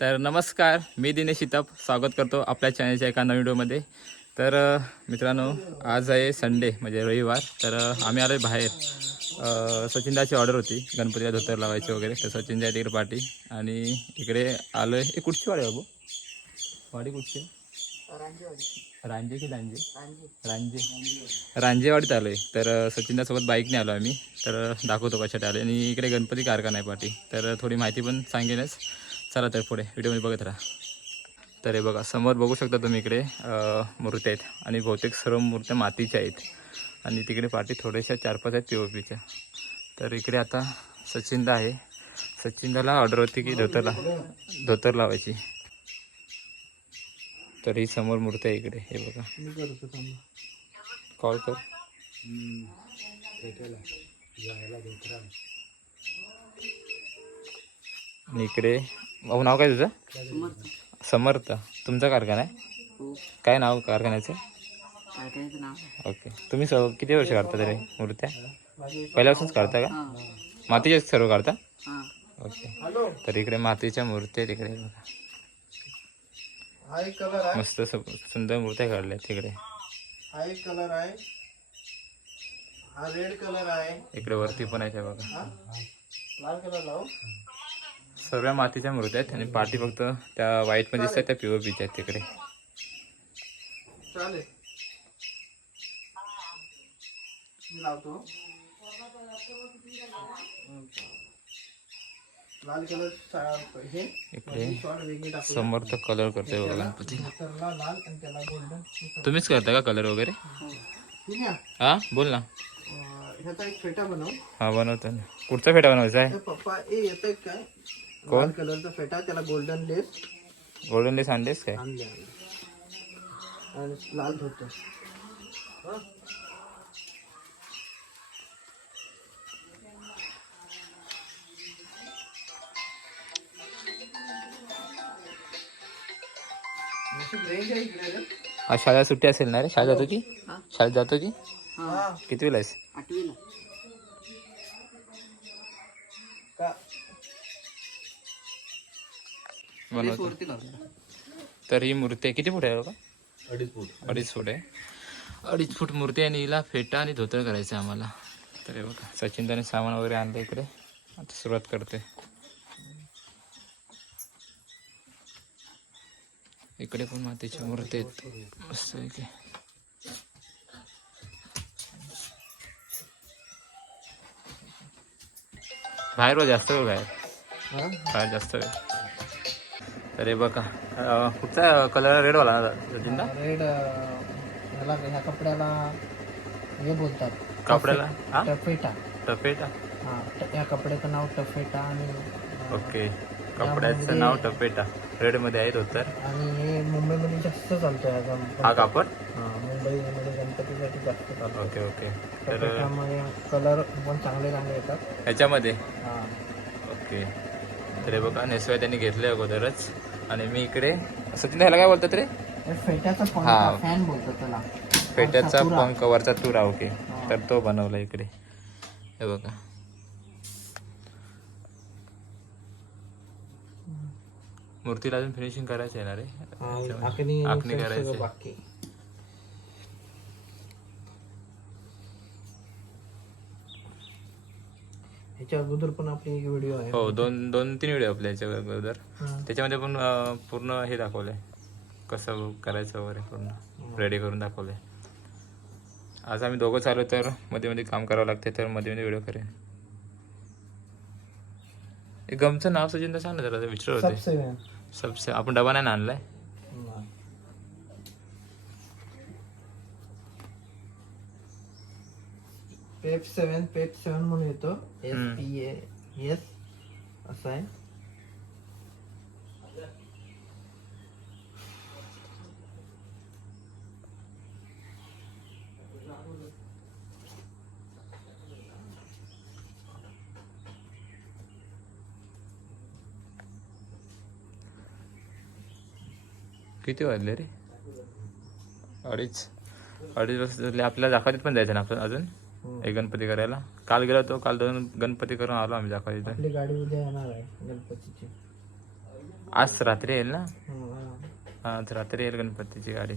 तर नमस्कार, मी दिनेश शिताप स्वागत करतो आपल्या चॅनलच्या एका नवीन व्हिडिओमध्ये. तर मित्रांनो, आज आहे संडे म्हणजे रविवार. तर आम्ही आलो बाहेर. सचिनदाची ऑर्डर होती गणपतीला धोतर लावायची वगैरे. तर सचिनदा तिकडे पार्टी आणि इकडे आलो आहे. कुठची वाडी बाबू? वाडी कुठची? रांजे की लांजे? रांजेवाडीत आलो आहे. तर सचिनदासोबत बाईकने आलो आम्ही. तर दाखवतो कशात आले. आणि इकडे गणपती कारखाना आहे पार्टी. तर थोडी माहिती पण सांगेनच. चला तर पुढे व्हिडिओमध्ये बघत राहा. तर हे बघा, समोर बघू शकता तुम्ही इकडे मूर्त्या आहेत आणि बहुतेक सर्व मूर्त्या मातीच्या आहेत. आणि तिकडे पाठी थोड्याशा 4-5 आहेत POPच्या. तर इकडे आता सचिनदा आहे. सचिनदाला ऑर्डर होती की धोतर लावायची. तर ही समोर मूर्ती आहे इकडे. हे बघा, कॉल कर. आणि इकडे भाऊ, नाव काय तुझं? समर्थ. तुमचा कारखाना आहे? काय नाव कारखान्याचं? ओके. तुम्ही किती वर्ष काढता तरी मूर्त्या? पहिल्यापासूनच काढता का? मातीचे सर्व काढता? ओके. तर इकडे मातीच्या मूर्त्या आहेत इकडे बघा. मस्त सुंदर मूर्त्या काढल्या तिकडे. हा एक कलर आहे, हा रेड कलर आहे, इकडे वरती पण आहे बघा. लाल कलर लावू. सर्व मातीच्या मूर्त्या आहेत आणि पाठी फक्त त्या व्हाईट मध्ये दिसतात त्या POPच्या आहेत तिकडे. चालेल, मी लावतो. लाल कलर हे इकडे समोर तर कलर करतोय बघा गणपती. लाल आणि त्याला गोल्डन. तुम्हीच करता का कलर वगैरे? हा, बोल ना. ह्याचा एक फेटा बनव. हा, बनवतो ना. कुठचा फेटा बनवायचा आहे? पप्पा येतोय काय? कोण? लाल कलरचा फेटा, त्याला गोल्डन लेस. गोल्डन लेस आणलेस काय? आणले आणि लाल धोतर. रेंज आहे इकडे रे. आज शाळेला सुट्टी असेल ना रे? शाळेत जातो की? शाळेत जातो की? हा, कितवीला आहेस? 8वीला. का बनवतो. तर ही मूर्ती किती फूट आहे बघा? 2.5 फूट. 2.5 फूट आहे. 2.5 फूट मूर्ती आहे आणि हिला फेटा आणि धोतर करायचं आहे आम्हाला. तर हे बघा, सचिन त्याने सामान वगैरे आणलं इकडे. आता सुरुवात करते. इकडे पण मातीची मूर्ती आहेत मस्त आहे की. बाहेर बघ, जास्त वेळ बाहेर जास्त वेळ. तर हे बघा, कुठचा कलर? रेडवाला सचिनदा? रेड. ह्या कपड्याला हे बोलतात. कपड्याला हा, टफेटा. टफेटा. हा, या कपड्याचं नाव टफेटा. आणि ओके, कपड्याचं नाव टफेटा. रेड मध्ये आहे धोतर. आणि हे मुंबईमध्ये जास्त चालतं हा कापड. मुंबईमध्ये गणपतीसाठी जास्त चालतं. Okay okay. तर टफेटामध्ये कलर पण चांगले चांगले येतात ह्याच्यामध्ये. हा. ओके. तर हे बघा, नेसवाय त्यांनी घेतले अगोदरच. आणि मी इकडे सचिन, ह्याला काय बोलतात रे? फेट्याचा हा. फॅन बोलतात त्याला. पेट्याचा पंख वरचा तुरा. ओके. तर तो बनवला इकडे. हे बघा, मूर्तीला अजून फिनिशिंग करायची आहे ना रे? आखणी करायची. बाकी ह्याच्या अगोदर पण आपली एक व्हिडिओ आहे. हो, 2-3 व्हिडिओ आपल्या याच्या अगोदर. त्याच्यामध्ये पण पूर्ण हे दाखवलंय कसं करायचं वगैरे. पूर्ण रेडी करून दाखवलंय. आज आम्ही दोघं चालू, तर मध्ये मध्ये काम करावं लागते, तर मध्ये मध्ये व्हिडिओ करेन. हे गमचं नाव सचिन सांग ना जरा, विचारत होते. सबसे आपण डबा नाही ना आणलाय? पेप 7 म्हणून येतो. SPA असं आहे. किती वाजले रे? 2:30 वाजले. आपल्याला दाखवतीत पण जायचं ना आपण अजून एक गणपती करायला. काल गेलो होतो, काल 2 गणपती करून आलो आम्ही दाखवतीत. आपली गाडी उद्या येणार आहे गणपतीची. आज रात्री येईल ना. आज रात्री येईल गणपतीची गाडी.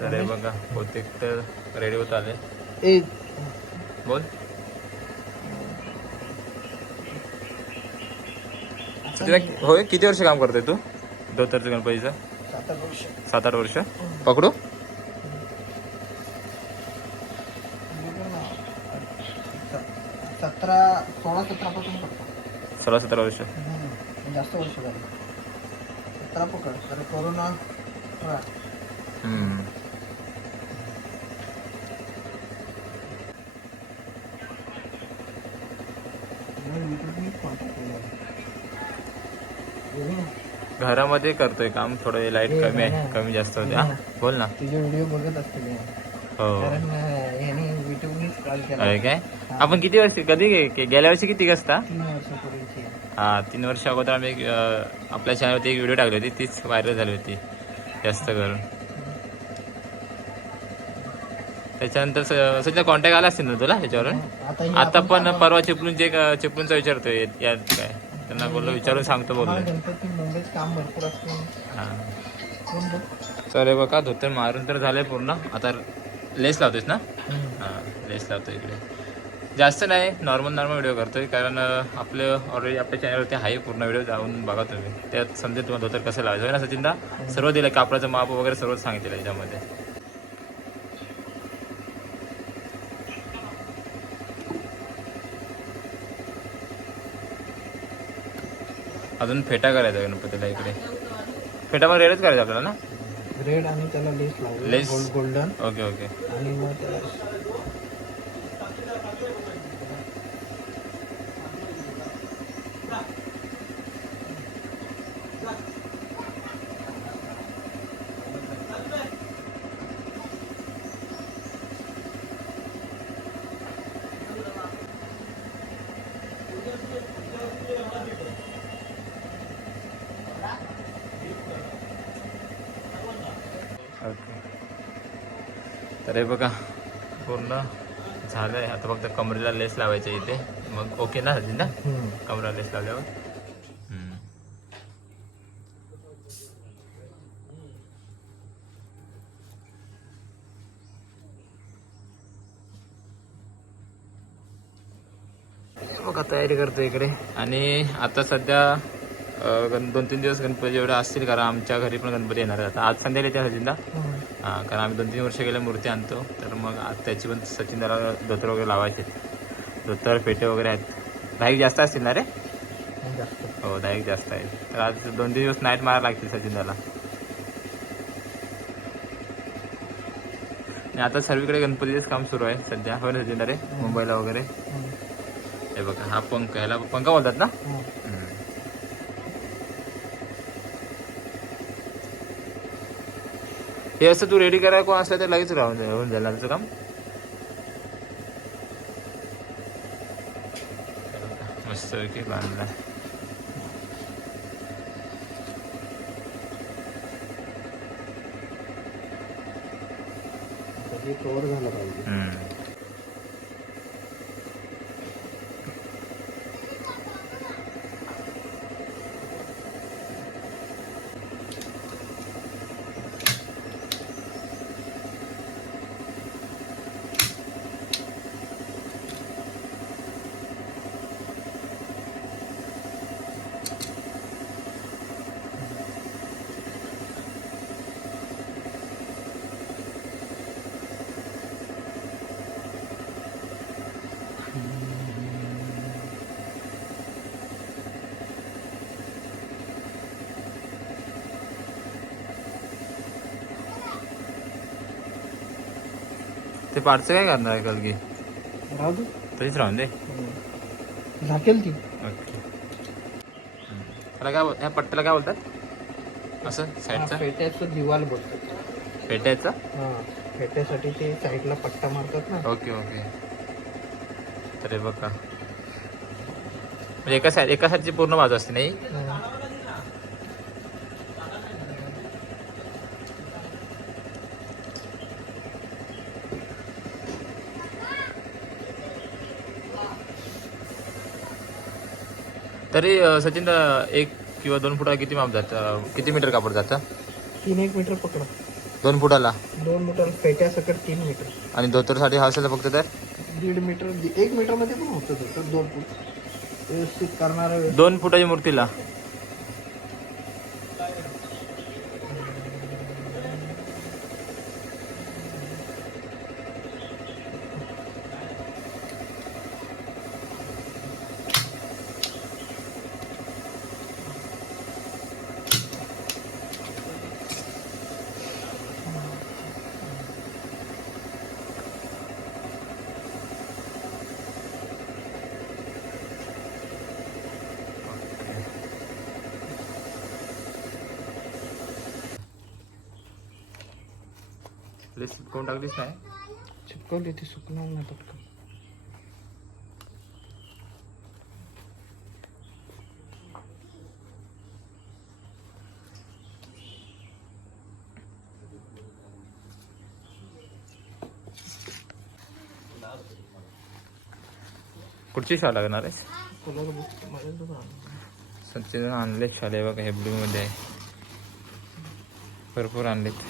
तर हे बघा बहुतेक तर रेडी होत आले. एक बोल. होय किती वर्ष काम करतोय तू धोतरचं गणपतीचं? 7-8 वर्ष. पकडू 16-17 पासून करतो. 16-17 वर्ष. जास्त वर्ष झाली. 17 पकड. तर कोरोना हम्म. घरामध्ये करतोय काम. थोडं लाईट कमी आहे, कमी जास्त होते. हा बोल ना. तुझे व्हिडिओ बघत असतील हो कारण याने युट्यूबनीच कॉल केला. होय काय. आपण किती वर्ष कधी गेल्या वर्षी किती असता? 3 वर्षापूर्वीची. हा 3 वर्ष अगोदर आम्ही आपल्या चॅनलवरती एक व्हिडिओ टाकली होती. तीच व्हायरल झाली होती जास्त करून. त्याच्यानंतर सध्या कॉन्टॅक्ट आला असतील ना तुला त्याच्यावरून? आता पण परवा चिपळूणचा विचारतोय यात काय. त्यांना बोललो विचारून सांगतो बोललो. गणपती मुंबईत काम भरपूर असते. हा तर हे बघा धोतर मारून तर झालंय पूर्ण. आता लेस लावतोयस ना? हा लेस लावतोय इकडे. जास्त नाही, नॉर्मल व्हिडिओ करतोय कारण आपलं ऑलरेडी आपल्या चॅनलवरती आहे पूर्ण व्हिडिओ, जाऊन बघा तुम्ही. त्यात समजेल तुम्हाला धोतर कसं लावायचं आहे ना सचिनदा. सर्व दिलं, कापडाचं माप वगैरे सर्व सांगितलं याच्यामध्ये. अजून फेटा करायचा गणपतीला इकडे. फेटा पण रेडच करायचा आपल्याला ना? रेड आणि त्याला लेस लावली. लेस गोल्डन. Okay okay. आणि मग त्याला ओके. तर हे बघा पूर्ण झालं आहे. आता फक्त कमरेला लेस लावायचे इथे, मग ओके ना सचिन ना? कमरेला लेस लावल्यावर. बघा तयारी करतो इकडे. आणि आता सध्या 2-3 दिवस गणपती एवढे असतील, कारण आमच्या घरी पण गणपती येणार आहे. आता आज संध्याकाळी त्या सचिनदा. हां कारण आम्ही 2-3 वर्ष गेल्या मूर्ती आणतो, तर मग आज त्याची पण सचिनदाला धोतर वगैरे लावायचे. धोतर फेटे वगैरे आहेत. दाईक जास्त असतील ना रे? हो दाईक जास्त आहे. तर आज 2-3 दिवस नाईट मारायला लागतील सचिनदाला. आणि आता सर्वीकडे गणपतीचंच काम सुरू आहे सध्या, हो ना सचिनदा रे? मुंबईला वगैरे. हे बघा हा पंख, ह्याला पंखा बोलतात ना? हे असं तू रेडी करायला कोण असलं तर लगेच होऊन जाईल ना तुझं काम. मस्त की बांधला. कव्हर झालं पाहिजे. ते पाडचं काय करणार आहे कलगी? राहू दे तरीच राहून दे. झाकेल ती. ओके. त्याला काय ह्या पट्ट्याला काय बोलतात असं साईडचा? फेट्याचं दिवाल बोलतात. फेट्याचा? हां फेट्यासाठी ते साईडला पट्टा मारतात ना. Okay okay. तर हे बघा म्हणजे एका साईडची पूर्ण बाजू असते नाही? तरी सचिन 1 किंवा 2 फुटा किती माप जातं, किती मीटर कापड जातं? 3-1 मीटर पकडा. 2 फुटाला 2 मीटर फेट्या सकट 3 मीटर. आणि धोतरसाठी हा असेल फक्त तर 1.5 मीटर, 1 मीटर मध्ये पण होतं तर 2 फूट व्यवस्थित करणारा 2 फुटाच्या मूर्तीला. प्लेस कोण टाकलीच नाही. चिपकवली ती सुकणार नाही पटकन. कुठची शाल लागणार आहे? कलर बुक मला सचिन आणले शाले बघा, हे ब्लू मध्ये आहे. भरपूर आणलेत.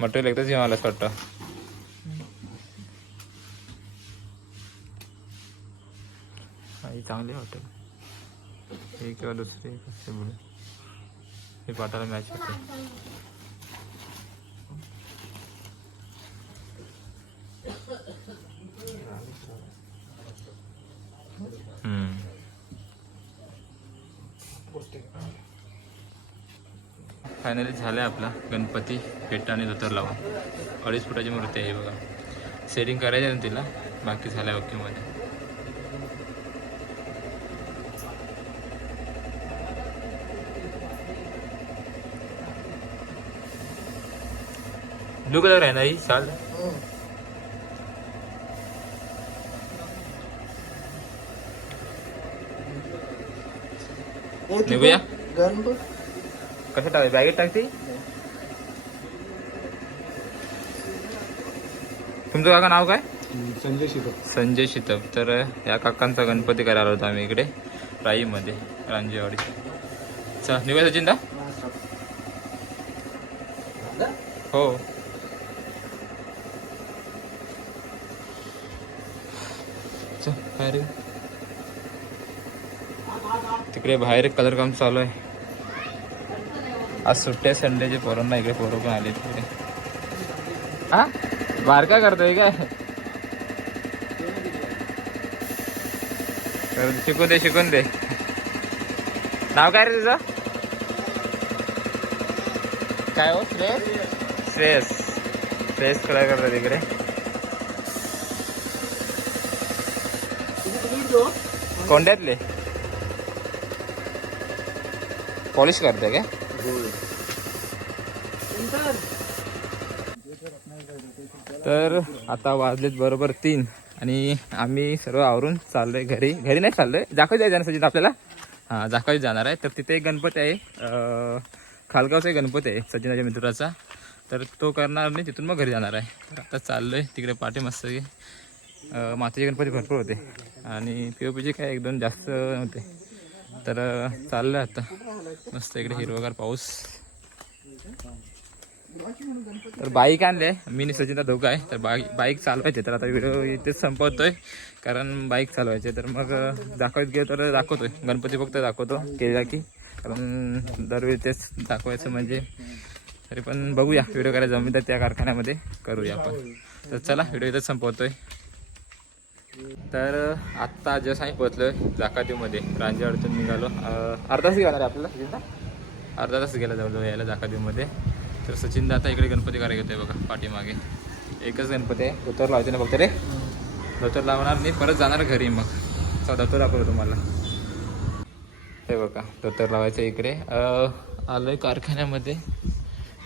मटेरियल एकदाच घेऊन आलं वाटतं. ही चांगली हॉटेल, हे किंवा दुसरी ब्लू, हे पाटाला मॅच होते. फायनली झालं आहे आपला गणपती पेटा आणि धोतर लावून. 2.5 फुटाची मूर्ती आहे बघा. सेटिंग करायची ना तिला, बाकी झालं आहे ओकेमध्ये. ब्लू कलर आहे ना ही शाल? निघूया. कसं टाकायचं, बॅगेत टाकते? तुमचं काका नाव काय? संजय शिकव. संजय शितप. तर या काकांचा गणपती करायला होता आम्ही इकडे राईमध्ये, रांजेवाडी. चल निघूया सचिन दा. हो चल बाहेर. तिकडे बाहेर कलर काम चालू आहे. आज सुट्ट्या संडेचे पोरांना इकडे पोरं पण आले तिकडे. हा बारका करतोय काय? शिकून दे शिकून दे. नाव काय रे तुझं? काय हो? श्रेयस. श्रेयस श्रेयस काय करतो तिकडे? कोंड्यातले पॉलिश करते काय? तर आता वाजलेत बरोबर 3 आणि आम्ही सर्व आवरून चाललोय घरी. घरी नाही चाललोय, जाखोई जायचं ना सचिन आपल्याला. हां जाखोई जाणार आहे. तर तिथे एक गणपती आहे, खालगावचा एक गणपती आहे सचिनाच्या मित्राचा. तर तो करणार नाही, तिथून मग घरी जाणार आहे. तर आता चाललोय तिकडे. पाठी मस्त मातीचे गणपती भरपूर होते आणि POPचे काय 1-2 जास्त नव्हते. तर चाललोय आता मस्त इकडे हिरवगार पाऊस. तर बाईक आणले मी आणि सचिनचा धोका आहे. तर बाईक चालवायचे. तर आता व्हिडिओ इथेच संपवतोय कारण बाईक चालवायचे. तर मग दाखवत गेलो तर दाखवतोय गणपती फक्त दाखवतो केला की, कारण दरवेळी तेच दाखवायचं म्हणजे. तरी पण बघूया व्हिडिओ करायला जमेल तर त्या कारखान्यामध्ये करूया आपण. तर चला व्हिडिओ इथेच संपवतोय. तर आत्ता जस्ट आम्ही पोहोचलोय जाकातीमध्ये. रांजेवाडीतून निघालो. अर्धा तास गेला रे आपल्याला सचिनदा, अर्धा तास गेला जवळ यायला जाकातीमध्ये. तर सचिनदा आता इकडे गणपती करायला घेतोय बघा पाठीमागे. एकच गणपती आहे, धोतर लावायचे ना फक्त रे. धोतर लावणार नाही, परत जाणार घरी. मग धोतर दाखवतो तुम्हाला. हे बघा धोतर लावायचं इकडे. आलोय कारखान्यामध्ये.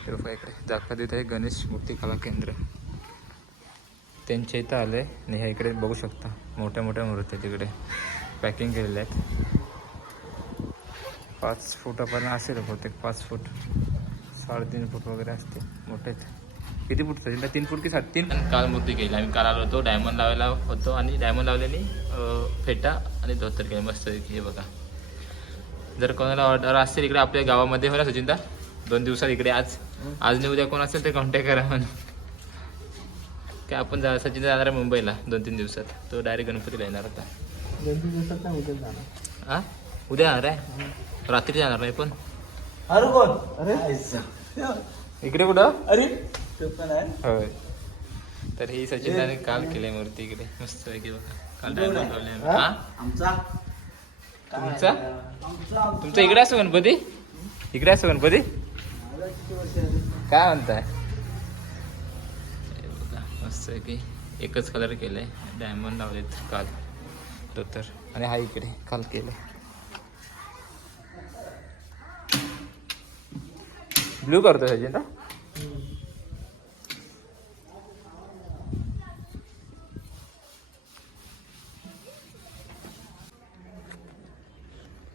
इकडे जाकातीत आहे गणेश मूर्ती कला केंद्र, त्यांच्या इथं आलं आहे. आणि ह्या इकडे बघू शकता मोठ्या मोठ्या मूर्त्या तिकडे पॅकिंग केलेल्या आहेत. 5 फुटापर्यंत असेल बहुतेक, 5 फूट 3.5 फूट वगैरे असते, मोठे आहेत. किती फूट सचिन 3 फूट की 3.5. आणि काल मूर्ती केली आम्ही. काल आलो होतो डायमंड लावायला होतो आणि डायमंड लावलेली फेटा आणि धोतर केली मस्त. हे बघा जर कोणाला ऑर्डर असतील इकडे आपल्या गावामध्ये हो ना सचिनदा 2 दिवसात इकडे आज नाही उद्या कोण असेल ते कॉन्टॅक्ट करा म्हणून. काय आपण सचिन जाणार आहे मुंबईला 2-3 दिवसात. तो डायरेक्ट गणपतीला येणार आता. 2-3 दिवसात नाही उद्या जाणार. हा उद्या जाणार आहे रात्री जाणार नाही पण. अरे कोण अरे इकडे कुठं अरे ते पण आहे. होय. तर ही सचिनदाने काल केली मूर्ती इकडे मस्त आहे की बघा. काल डायमंड लावले आम्ही. हा आमचा तुमचा तुमचा इकडे असतो गणपती. इकडे असतो गणपती काय म्हणताय. हे बघा मस्त आहे की एकच कलर केलंय. डायमंड लावलेत काल तर आणि हा इकडे काल केले. ब्लू करतो सचिन ना.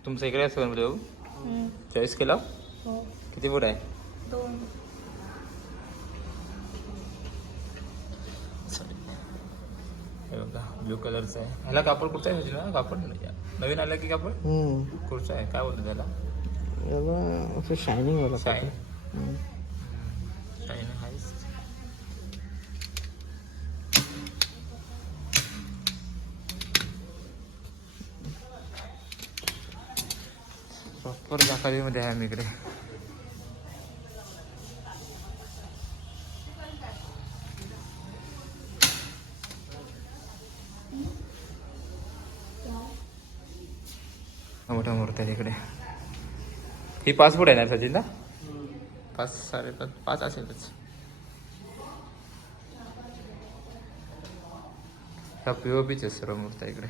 तुमचं इकडे असं गणपती भाऊ चॉईस केला. किती फूट आहे. 2. हे बघा ब्लू कलरचा आहे. ह्याला कापड कुठचं आहे सचिन कापड नवीन आलं की कापड कुठचं आहे काय बोलतो त्याला. असं शायनिंग वाला शाईन शाईन आहेच. प्रॉपर जाकारीमध्ये आहे आम्ही इकडे. मोठ्या मूर्ती आहे इकडे. ही 5 फूट आहे ना सचिनला. 5 5.5 5 असेलच. ह्या POPचे सर्व मूर्त्या इकडे.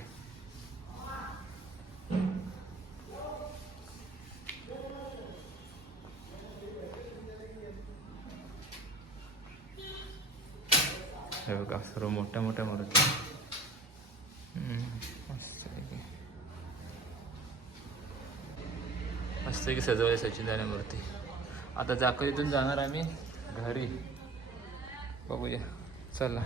हे बघा सर्व मोठ्या मोठ्या मूर्त्या. मस्त आहे की. मस्त की सजवले सचिन दाने मूर्ती. आता जाकरीतून जाणार आम्ही घरी. बघूया चला.